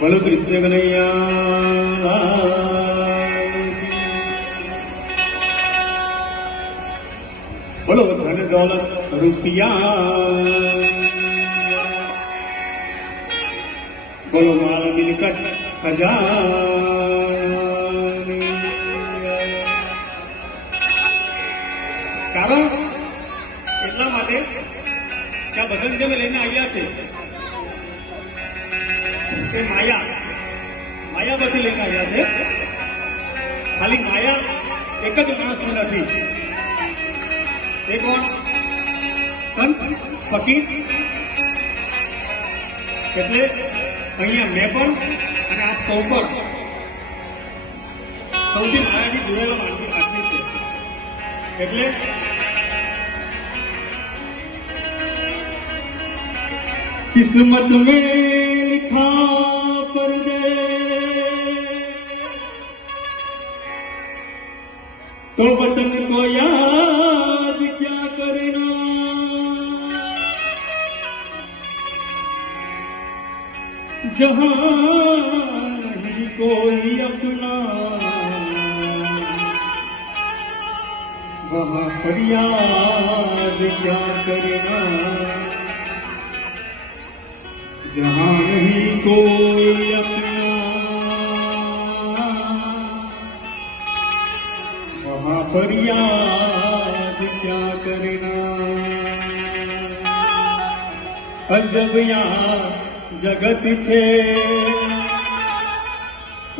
બોલો કૃષ્ણ કનૈયા બોલો ધન દોલત રૂપિયા બોલો માલ મિલકત ખજાની કારણ એટલા માટે કે આ ભજન જે લઈને આવ્યા છે તે માયામાંથી લઈને આવ્યા છે. ખાલી માયા એક જ માણસમાં નથી. એ કોણ? સંત ફકીર. એટલે અહીંયા મેં પણ અને આપ સૌ પણ સૌથી માયાથી જોડાયેલા આદમી છે. એટલે કિસ્મત મેં लिखा पर दे तो वतन को याद क्या करना. जहां नहीं कोई अपना वहां फरियाद क्या करना. जहां नहीं कोई अपना वहां फरियाद क्या करना. अजब या जगत छे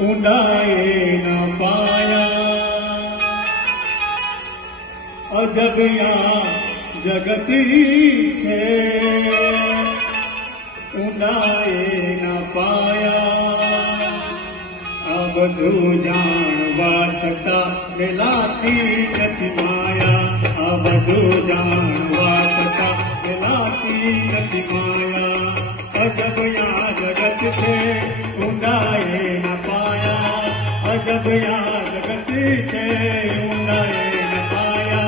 ऊंडाए न पाया. अजब या जगत छे ऊंडाए न पाया. आ बधु जाणवा छता मिलाती नथी माया. आ बधु जाणवा छता मिलाती नथी माया. अजब या जगत छे ऊंडाए न पाया. अजब या जगत छे ऊंडाए न पाया.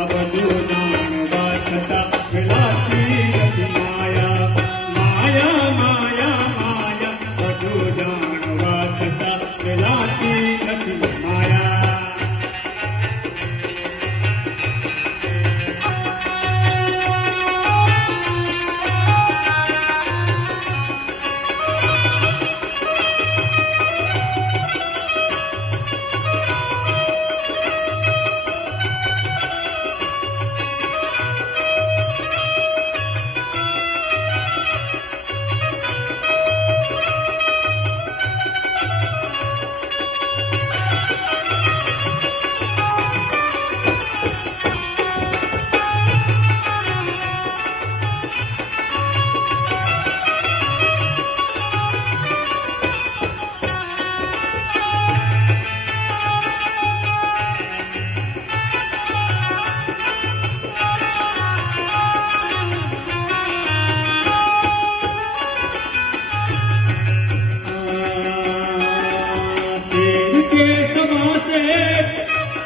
आ बधु जाणवा छता मिलाती नथी माया. माया माया माया बधु जाणवा छता मिलाती नथी माया.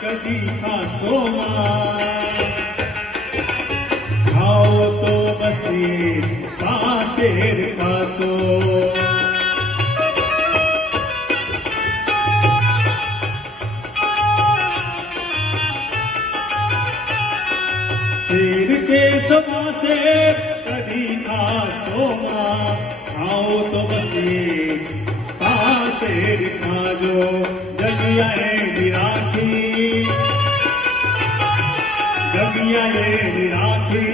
कभी खासो खाओ तो बसे कासेर खासो. शेर के सभा से कभी खासो खाओ तो बसे कासेर खाजो. जगियाए राखी जगियाए राखी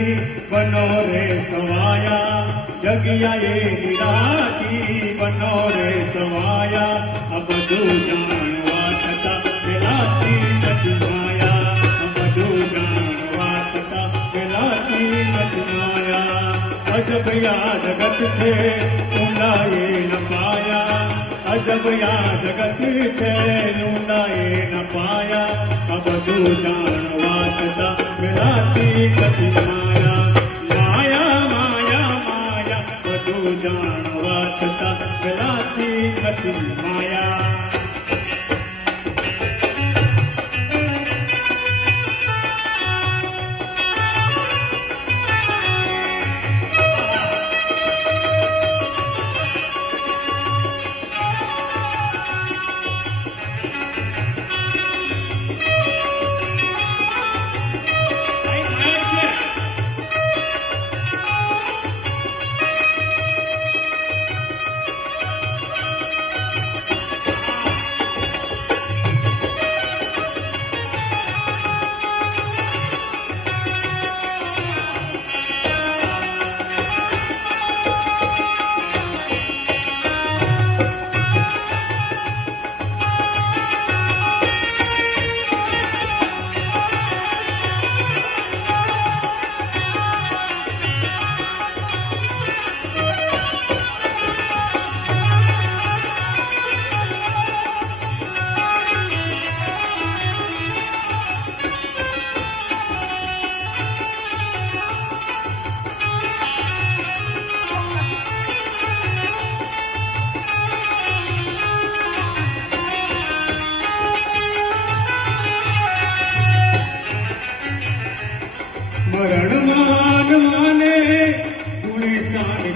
बनो रे सवाया. जगियाए राखी बनो रे सवाया. अब बधु जाणवा छता मिलाती नथी माया. बधु जाणवा छता मिलाती नथी माया. अजब या जगत छे ऊंडाए न पाया. अजब या जगत छे ऊंडाए न पाया. आ बधु जाणवा छता मिलाती नथी माया. माया माया माया बधु जाणवा छता मिलाती नथी माया.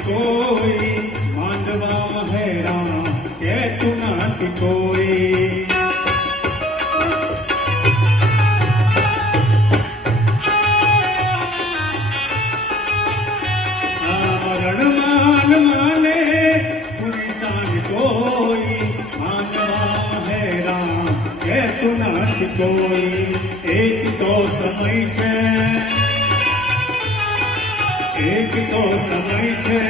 કોઈ માંડવા હેરાન કહેતું નથી કોઈ. રણમાન માને સુનસાન કોઈ માંડવા હેરાન કહેતું નથી કોઈ. એક તો સમય છે, એક તો સમય છે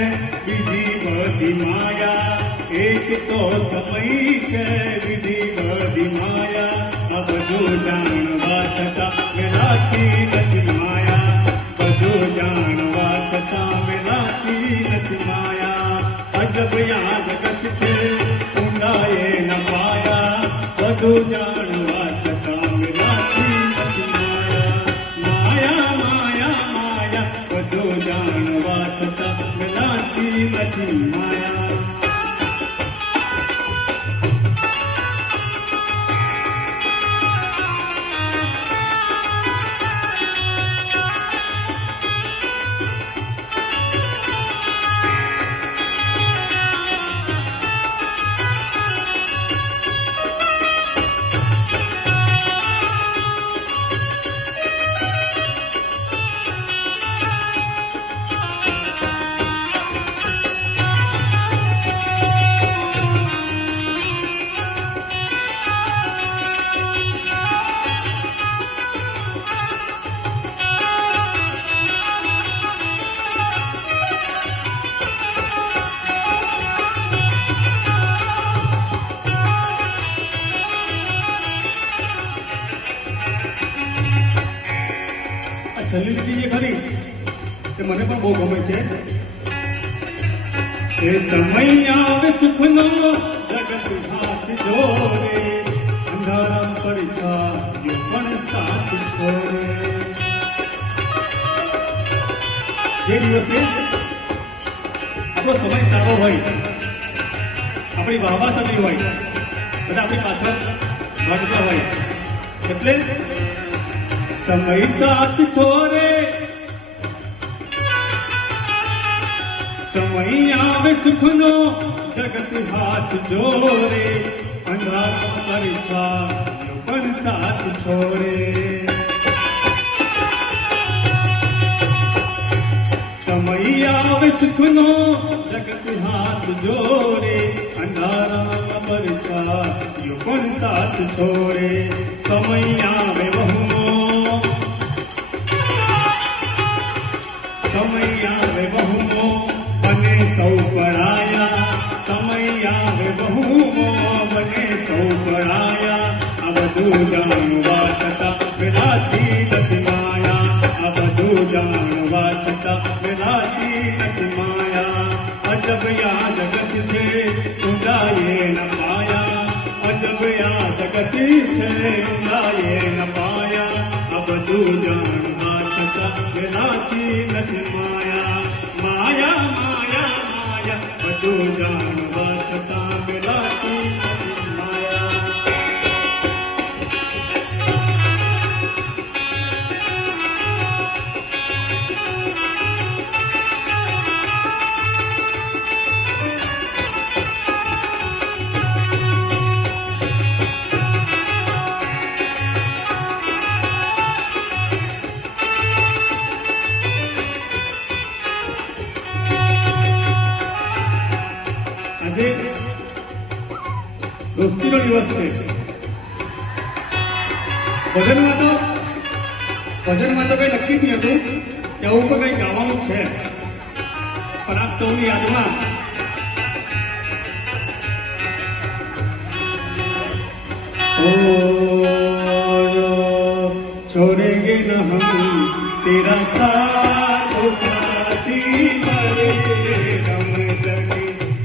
બીજી બધી માયા. એક તો સમય છે બીજી બધી માયા. આ બધું જાણવા છતાં વેલાતી નથી માયા. બધું જાણવા છતાં વેલાતી નથી માયા. અજબ યા જગત છે ઊંડાએ ન પાયા. બધું જાણવા છતાં વેલાતી નથી માયા. માયા માયા માયા બધું જાણવા છતાં વેલાતી નથી માયા. છેલ્લી લીટી જે ખરી તે મને પણ બહુ ગમે છે. એ સમય આવે સુખનો જગત હાથ જોડે. અંધારામ પડછાયો પણ સાથ છોડે. જે દિવસે આપણો સમય સારો હોય, આપણી વાહવા થતી હોય, બધા આપણી પાછળ ભાગતા હોય, એટલે સમય સાથ છોડે. સમય આવે સુખનો જગત હાથ જોડે. અંધારો પડછાયો પણ સાથ છોડે. સમય આવે સુખનો જગત હાથ જોડે. અંધારામાં પડછાયો પણ સાથ છોડે. સમય આવે બહુનો, સમય આવે બહુમો બને સૌ પરાયા. સમય આવે બહુમો બને સૌ પરાયા. આ બધું જાણવા છતાં વેલાતી નથી માયા. આ બધું જાણવા છતાં વેલાતી નથી માયા. અજબ યા જગત છે ઊંડાએ ન પાયા. અજબ યા જગત છે ઊંડાએ ન પાયા. આ બધું જાણવા છતાં વેલાતી નથી માયા. માયા માયા માયા બધું જાણવા છતાં વેલાતી નથી માયા. આજે દોસ્તીનો દિવસ છે. ભજનમાં તો કઈ નક્કી જ નહીં હતું કે આવું પણ કઈ ગાવાનું છે, પણ આપ સૌની યાદમાં छोड़ेंगे न हम तेरा साथ साथी मरे दम तक.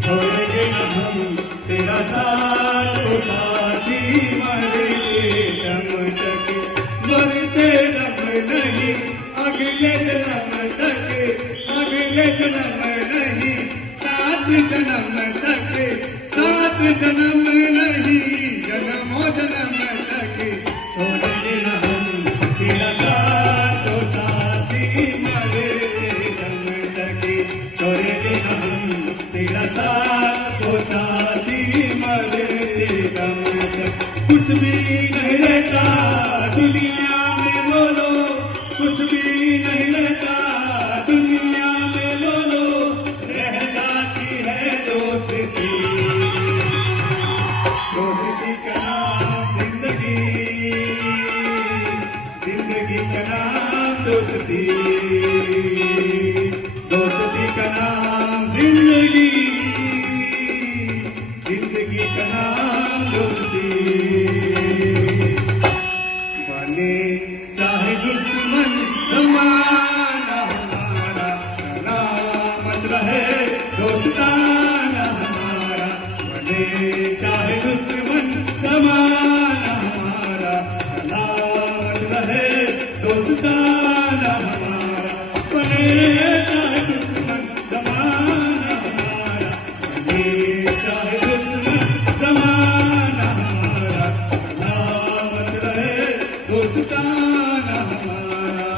छोड़ेंगे न हम तेरा साथ साथी मरे दम तक. मरते दम नहीं अगले जन्म तक. अगले जन्म नहीं सात जन्म तक. सात जन्म नहीं जन्मों जन्म तक. छोड़ेंगे न हम तेरा साथ साथी मरे दम तक. छोड़ेंगे न तेरा साथ तो साथी मरते दम तक। कुछ भी नहीं रहता दुनिया में बोलो, कुछ भी नहीं रहता दुनिया में बोलो, रह जाती है दोस्ती। दोस्ती का नाम जिंदगी, जिंदगी का नाम दोस्ती, दोस्ती का नाम जिंदगी, जिंदगी का नाम दोस्ती। बने चाहे दुश्मन जमाना हमारा, सलामत रहे दोस्ताना हमारा। बने चाहे दुश्मन जमाना हमारा, सलामत रहे दोस्ताना हमारा। बने चाहे दुश्मन जमाना हमारा, बने चाहे दुश्मन जमाना हमारा, सलामत रहे दोस्ताना हमारा।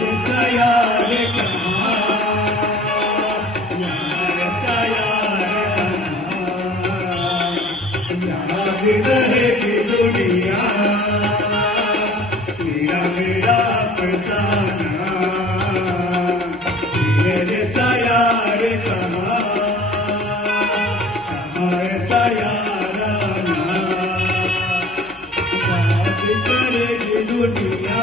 जैसा यार कहाँ, यार सा यार कहाँ, याद रहेगी दुनिया मेरा मेरा फसाना। तेरे जैसा यार कहाँ, कहाँ ऐसा यार आना, याद करेगी दुनिया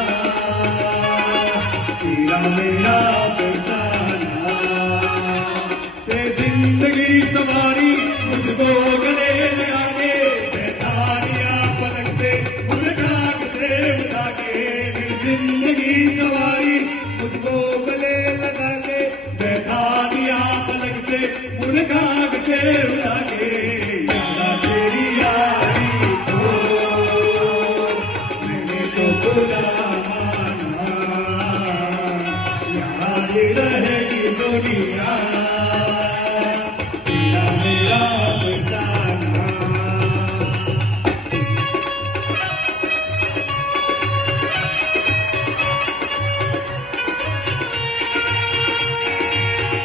तेरा मेरा फसाना। ते जिंदगी सवारी मुझको गले लगा के, बैठा दिया पलक से मुझकाग से उठा के। जिंदगी सवारी मुझको गले लगा के, बैठा दिया पलक से मुझकाग से उठा के। याद तेरी यारी को मैंने तो बुला माना, याद रहेगी दुनिया तेरा मेरा फसाना।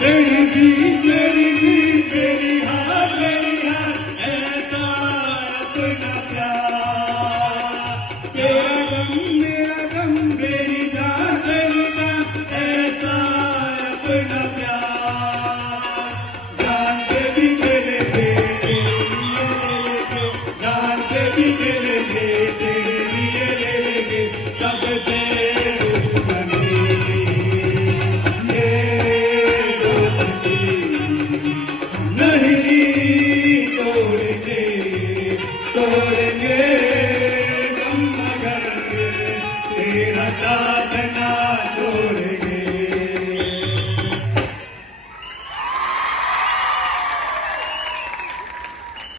तेरी जीत मेरी जीत, तेरी हार मेरी हार, ऐसा अपना प्यार। तेरा गम मेरा गम, तेरी जान मेरी जान, ऐसा अपना प्यार। जान से भी तेरे तेरे लिए ले लेंगे, जान से भी तेरे तेरे लिए ले लेंगे, सबसे दुश्मनी ये दोस्ती नहीं तोड़ेंगे, तोड़ेंगे हम मगर तेरा साथ